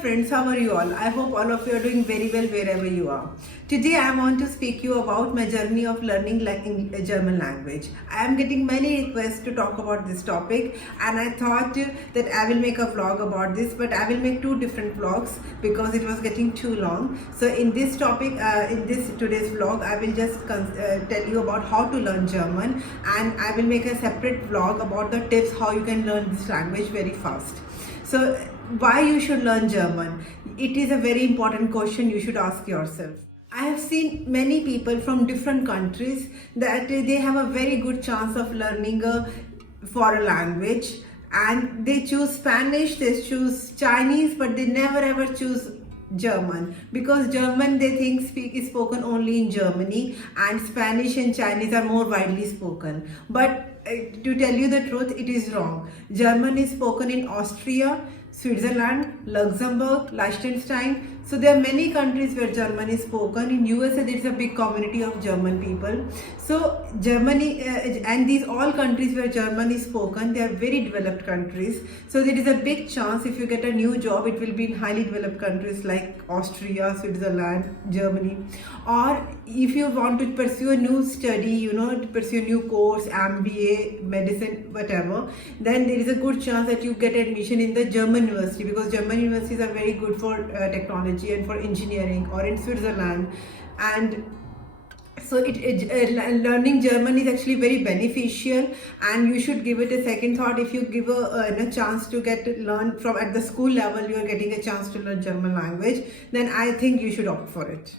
friends, how are you all? I hope all of you are doing very well wherever you are. Today I want to speak you about my journey of learning German language. I am getting many requests to talk about this topic and I thought that I will make a vlog about this, but I will make two different vlogs because it was getting too long. So in this topic, in this today's vlog, I will just tell you about how to learn German, and I will make a separate vlog about the tips how you can learn this language very fast. So why you should learn German? It is a very important question you should ask yourself. I have seen many people from different countries that they have a very good chance of learning a foreign language, and they choose Spanish, they choose Chinese, but they never ever choose German, because German they think is spoken only in Germany, and Spanish and Chinese are more widely spoken. But to tell you the truth, it is wrong. German is spoken in Austria, Switzerland, Luxembourg, Liechtenstein. So there are many countries where German is spoken. In USA there is a big community of German people. So Germany and these all countries where German is spoken, they are very developed countries. So there is a big chance if you get a new job, it will be in highly developed countries like Austria, Switzerland, Germany. Or if you want to pursue a new study, to pursue a new course, MBA, medicine, whatever, then there is a good chance that you get admission in the German university, because German universities are very good for technology and for engineering, or in Switzerland. And so learning German is actually very beneficial, and you should give it a second thought. If you give a chance to learn from at the school level, you are getting a chance to learn German language, then I think you should opt for it.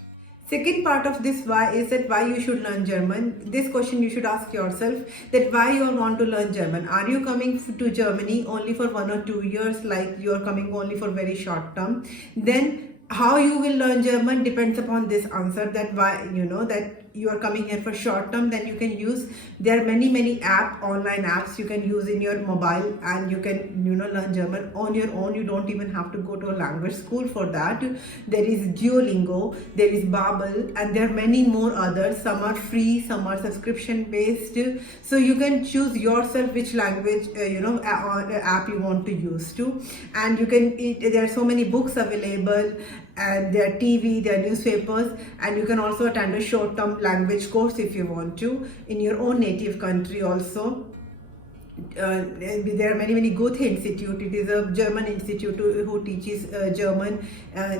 Second part of this why is that why you should learn German. This question you should ask yourself, that why you want to learn German. Are you coming to Germany only for 1 or 2 years, like you are coming only for very short term? Then how you will learn German depends upon this answer, that why that you are coming here for short term. Then you can use, there are many online apps you can use in your mobile, and you can learn German on your own. You don't even have to go to a language school for that. There is Duolingo, there is Babbel, and there are many more others. Some are free, some are subscription based. So you can choose yourself which language app you want to use to. And you can there are so many books available, and there are TV, there are newspapers, and you can also attend a short-term language course if you want to in your own native country also. There are many Goethe Institute. It is a German institute who teaches German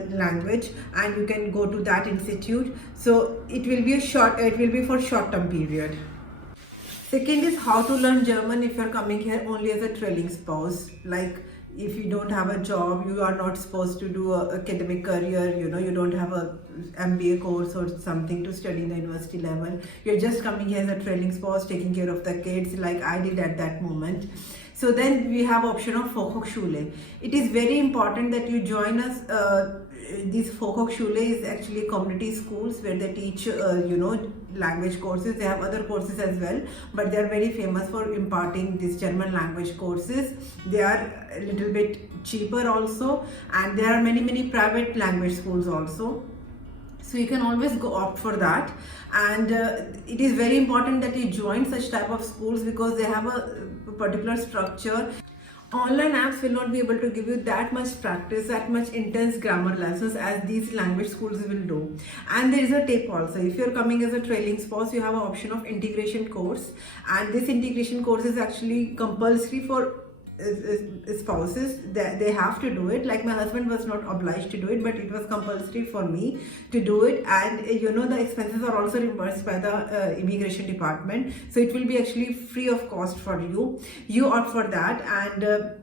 language, and you can go to that institute. So it will be for short-term period. Second is how to learn German if you are coming here only as a trailing spouse. Like, if you don't have a job, you are not supposed to do an academic career, you don't have a MBA course or something to study in the university level. You're just coming here as a trailing spouse, taking care of the kids like I did at that moment. So then we have option of Volkshochschule. It is very important that you join us. These Volkshochschule is actually community schools where they teach language courses. They have other courses as well, but they are very famous for imparting these German language courses. They are a little bit cheaper also, and there are many private language schools also. So you can always opt for that, and it is very important that you join such type of schools because they have a particular structure. Online apps will not be able to give you that much practice, that much intense grammar lessons as these language schools will do. And there is a tip also. If you're coming as a trailing spouse, you have an option of integration course, and this integration course is actually compulsory for spouses. They have to do it. Like, my husband was not obliged to do it, but it was compulsory for me to do it. And the expenses are also reimbursed by the immigration department, so it will be actually free of cost for you. You opt for that, and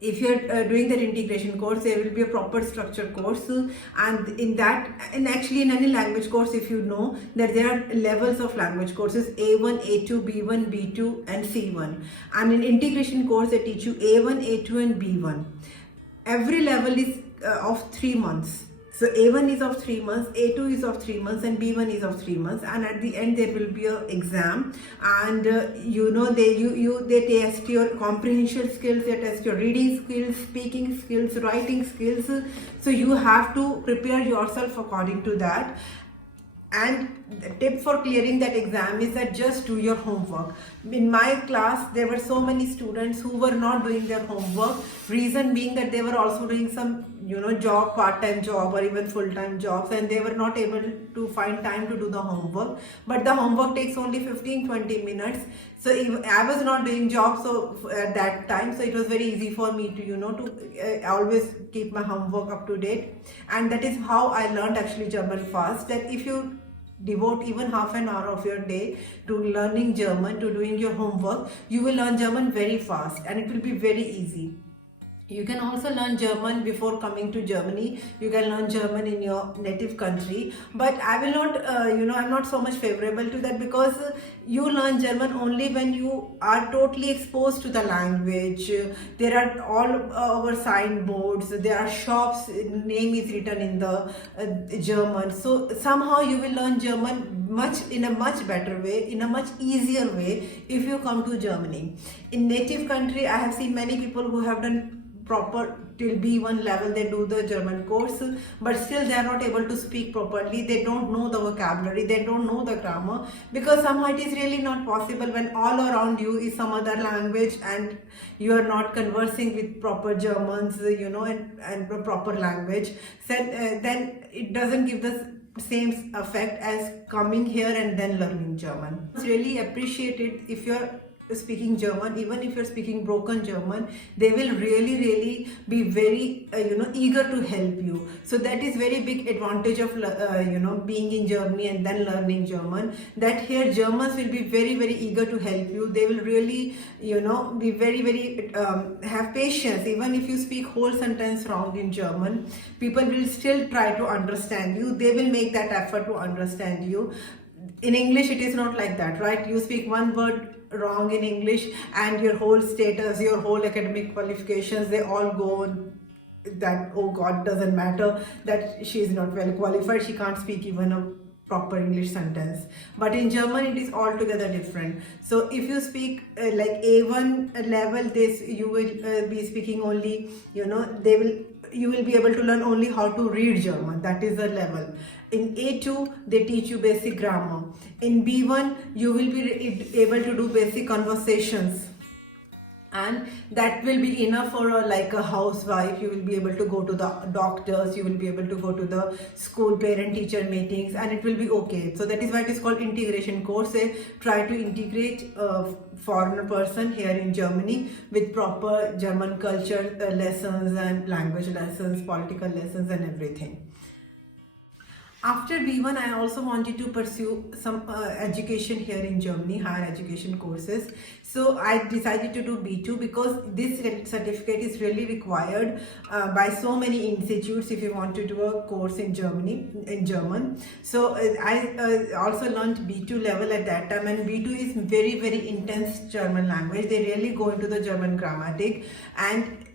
if you're doing that integration course, there will be a proper structured course, and in actually in any language course, if you know that there are levels of language courses: A1, A2, B1, B2 and C1. And in integration course, they teach you A1, A2 and B1. Every level is of 3 months. So A1 is of 3 months, A2 is of 3 months, and B1 is of 3 months. And at the end there will be an exam, and they test your comprehension skills, they test your reading skills, speaking skills, writing skills. So you have to prepare yourself according to that. And the tip for clearing that exam is that just do your homework. In my class, there were so many students who were not doing their homework. Reason being that they were also doing some, job, part-time job or even full-time jobs, and they were not able to find time to do the homework. But the homework takes only 15-20 minutes. So if I was not doing job at that time, so it was very easy for me to always keep my homework up to date. And that is how I learned actually German fast, that if you devote even half an hour of your day to learning German, to doing your homework, you will learn German very fast and it will be very easy. You can also learn German before coming to Germany. You can learn German in your native country. But I will not, I'm not so much favorable to that, because you learn German only when you are totally exposed to the language. There are all over signboards, there are shops, name is written in the German. So somehow you will learn German in a much better way, in a much easier way if you come to Germany. In native country, I have seen many people who have done proper till B1 level, they do the German course, but still they are not able to speak properly. They don't know the vocabulary, they don't know the grammar, because somehow it is really not possible when all around you is some other language and you are not conversing with proper Germans, and proper language. So, then it doesn't give the same effect as coming here and then learning German. It's really appreciated if you're speaking German. Even if you're speaking broken German, they will really be very eager to help you. So that is very big advantage of being in Germany and then learning German, that here Germans will be very eager to help you. They will really be very have patience. Even if you speak whole sentence wrong in German, people will still try to understand you. They will make that effort to understand you. In English, it is not like that, right? You speak one word wrong in English and your whole status, your whole academic qualifications, they all go that, oh God, doesn't matter, that she is not well qualified, she can't speak even a proper English sentence. But in German, it is altogether different. So if you speak like A1 level, you will be speaking only, you will be able to learn only how to read German. That is the level. In A2, they teach you basic grammar. In B1, you will be able to do basic conversations. And that will be enough for like a housewife. You will be able to go to the doctors, you will be able to go to the school parent-teacher meetings, and it will be okay. So that is why it is called integration course. They try to integrate a foreigner person here in Germany with proper German culture lessons and language lessons, political lessons and everything. After B1, I also wanted to pursue some education here in Germany, higher education courses. So I decided to do B2 because this certificate is really required by so many institutes if you want to do a course in German. So I also learned B2 level at that time, and B2 is very intense German language. They really go into the German grammatic, and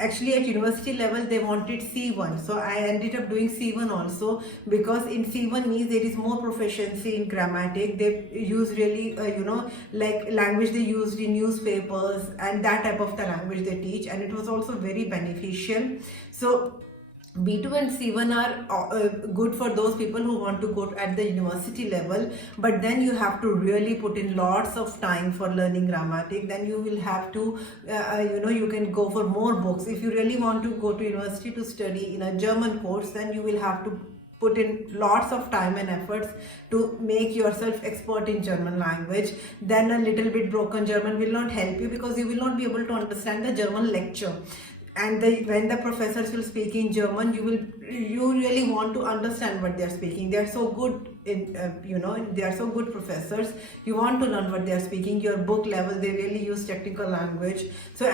actually at university level they wanted C1. So I ended up doing C1 also, because in C1 means there is more proficiency in grammatic. They use really like language they used in newspapers, and that type of the language they teach, and it was also very beneficial. So B2 and C1 are good for those people who want to go at the university level, but then you have to really put in lots of time for learning grammatic. Then you will have to, you can go for more books. If you really want to go to university to study in a German course, then you will have to put in lots of time and efforts to make yourself expert in German language. Then a little bit broken German will not help you, because you will not be able to understand the German lecture. And when the professors will speak in German, you really want to understand what they are speaking. They are so good in, they are so good professors. You want to learn what they are speaking. Your book level, they really use technical language. So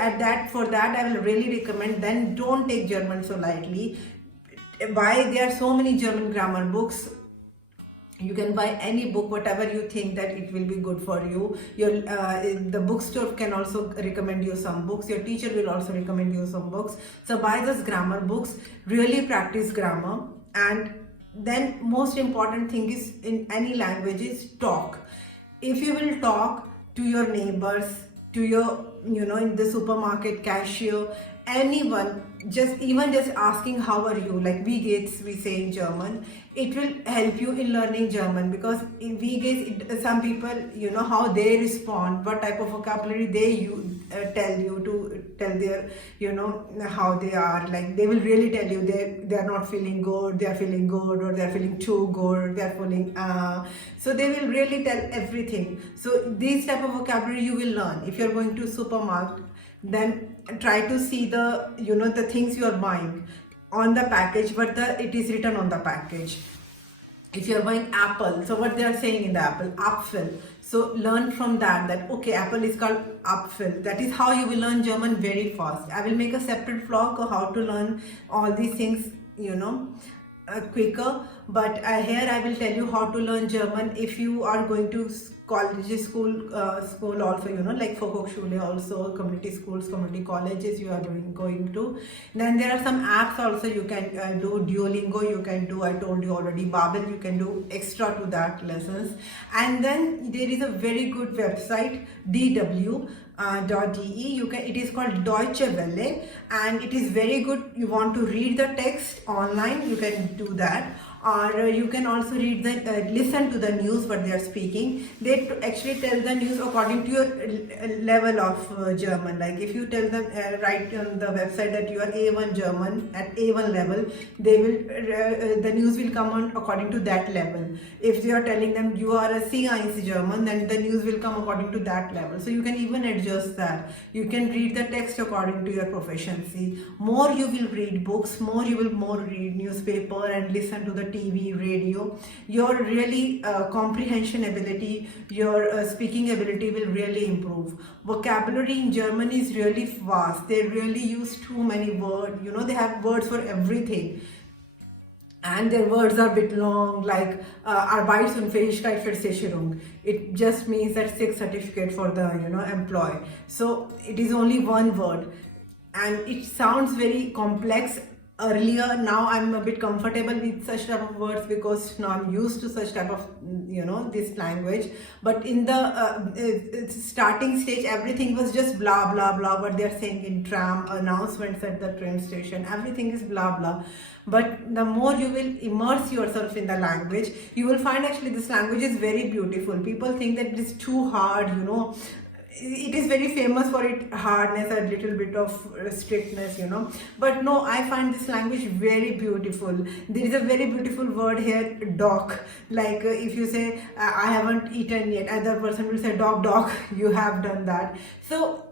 for that, I will really recommend. Then don't take German so lightly. There are so many German grammar books. You can buy any book, whatever you think that it will be good for you. The bookstore can also recommend you some books. Your teacher will also recommend you some books. So buy those grammar books, really practice grammar. And then most important thing is, in any language, is talk. If you will talk to your neighbors, to your, in the supermarket cashier, anyone, just asking how are you, like wie geht's we say in German, it will help you in learning German, because in wie geht's some people, you know, how they respond, what type of vocabulary they tell you to tell their, you know, how they are, like they will really tell you they are not feeling good, they are feeling good, or they are feeling too good, they are feeling so they will really tell everything. So these type of vocabulary you will learn if you're going to supermarket. Then try to see the, you know, the things you are buying on the package, what it is written on the package. If you're buying apple, so what they are saying in the apple, apfel. So learn from that okay, apple is called apfel. That is how you will learn German very fast. I will make a separate vlog on how to learn all these things, you know, quicker. But here I will tell you how to learn German if you are going to college, school also, you know, like Volksschule also, community schools, community colleges you are going to. Then there are some apps also you can do. Duolingo you can do, I told you already. Babel you can do extra to that lessons. And then there is a very good website, DW. .de. It is called Deutsche Welle, and it is very good. You want to read the text online, you can do that, or you can also read the listen to the news what they are speaking. They actually tell the news according to your level of German. Like if you tell them write on the website that you are A1 German, at A1 level, they will the news will come on according to that level. If they are telling them you are a C1 German, then the news will come according to that level. So you can even adjust that. You can read the text according to your proficiency. More you will read books, more you will read newspaper and listen to the TV, radio. Your really comprehension ability, your speaking ability will really improve. Vocabulary in German is really vast. They really use too many words. You know, they have words for everything. And their words are a bit long, like Arbeitsunfähigkeitsversicherung. It just means that sick certificate for the, you know, employee. So it is only one word, and it sounds very complex earlier. Now I'm a bit comfortable with such type of words because now I'm used to such type of, you know, this language. But in the starting stage, everything was just blah blah blah, what they're saying in tram announcements at the train station, everything is blah blah. But the more you will immerse yourself in the language, you will find actually this language is very beautiful. People think that it is too hard, you know. It is very famous for its hardness, a little bit of strictness, you know. But no, I find this language very beautiful. There is a very beautiful word here, dog. Like if you say, I haven't eaten yet, other person will say, dog, you have done that. So,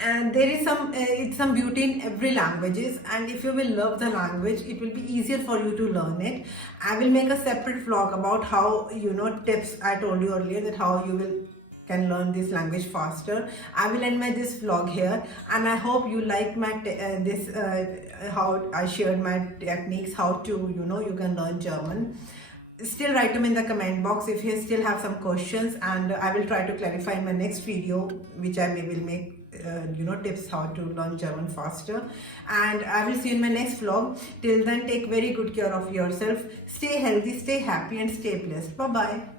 and there is some beauty in every languages, and if you will love the language, it will be easier for you to learn it. I will make a separate vlog about how, you know, tips I told you earlier, that how you can learn this language faster. I will end this vlog here, and I hope you liked my how I shared my techniques, how to, you know, you can learn German. Still write them in the comment box if you still have some questions, and I will try to clarify in my next video, which I will make you know, tips how to learn German faster. And I will see you in my next vlog. Till then, take very good care of yourself, stay healthy, stay happy, and stay blessed. Bye bye.